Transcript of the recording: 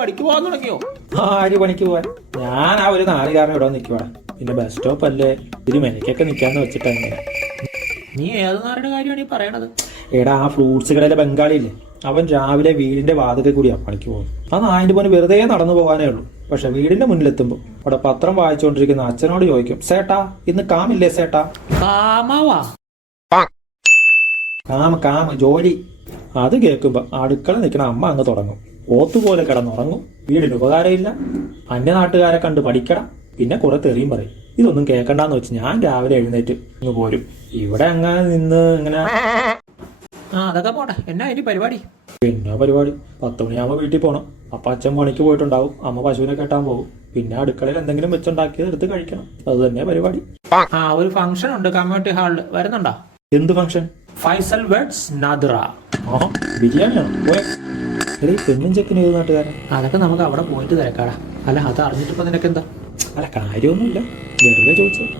പണിക്ക് പോകാൻ തുടങ്ങിയോ? ആര് പണിക്ക് പോവാൻ? ഞാൻ ആ ഒരു നാലുകാരൻ ഇവിടെ നിൽക്കുവാ. പിന്നെ ബസ് സ്റ്റോപ്പ് അല്ലേ, ഇതിന് മെനക്കൊക്കെ നിൽക്കാന്ന് വെച്ചിട്ടാ ഇങ്ങനെ. നീ ഏത് നാരുടെ കാര്യമാണ് ഈ പറയണത്? എടാ, ആ ഫ്രൂട്ട്സ് കടയിലെ ബംഗാളി ഇല്ലേ, അവൻ രാവിലെ വീടിന്റെ വാതിൽ കൂടിയാ പണിക്ക് പോകും. ആ നായിന്റെ പോന് വെറുതെ നടന്നു പോകാനേ ഉള്ളൂ. പക്ഷെ വീടിന്റെ മുന്നിലെത്തുമ്പോ അവിടെ പത്രം വായിച്ചുകൊണ്ടിരിക്കുന്ന അച്ഛനോട് ചോദിക്കും, സേട്ടാ ഇന്ന് കാമില്ലേ സേട്ടാ? കാമാവാ? കാമ ജോലി. അത് കേൾക്കുമ്പോ അടുക്കള നിൽക്കണ അമ്മ അങ്ങ് തുടങ്ങും. ഓത്തുപോലെ കിടന്നുറങ്ങും. വീടിന് ഉപകാരമില്ല, അന്യ നാട്ടുകാരെ കണ്ട് പഠിക്കണം, പിന്നെ കുറെ തെറിയും പറയും. ഇതൊന്നും കേൾക്കണ്ടെന്ന് വെച്ച് ഞാൻ രാവിലെ എഴുന്നേറ്റ് ഇങ്ങ് പോരും. ഇവിടെ അങ്ങനെ നിന്ന് ഇങ്ങനെ. അതൊക്കെ പോട്ടെ, എന്നാ ഇനി പരിപാടി? പിന്നെ പരിപാടി 10 മണിയാകുമ്പോൾ വീട്ടിൽ പോകണം. അപ്പൊ അച്ഛൻ പണിക്ക് പോയിട്ടുണ്ടാവും, അമ്മ പശുവിനെ കെട്ടാൻ പോകും. പിന്നെ അടുക്കളയിൽ എന്തെങ്കിലും വെച്ചുണ്ടാക്കിയത് എടുത്ത് കഴിക്കണം. അത് തന്നെ പരിപാടി. ഒരു ഫംഗ്ഷൻ ഉണ്ട് കമ്മ്യൂണിറ്റി ഹാളിൽ, വരുന്നുണ്ടോ? എന്ത് ഫംഗ്ഷൻ? ഫൈസൽ വെഡ്സ് നാദിറ. ബിരിയാണിയാണോ? പെണ്ണും ചെക്കിന് ഏത് നാട്ടുകാരൻ? അതൊക്കെ നമുക്ക് അവിടെ പോയിട്ട് തിരക്കാടാ. അല്ല, അത് അറിഞ്ഞിട്ടിപ്പോ നിനക്ക് എന്താ? അല്ല, കാര്യമൊന്നുമില്ല, വെറുതെ ചോദിച്ചത്.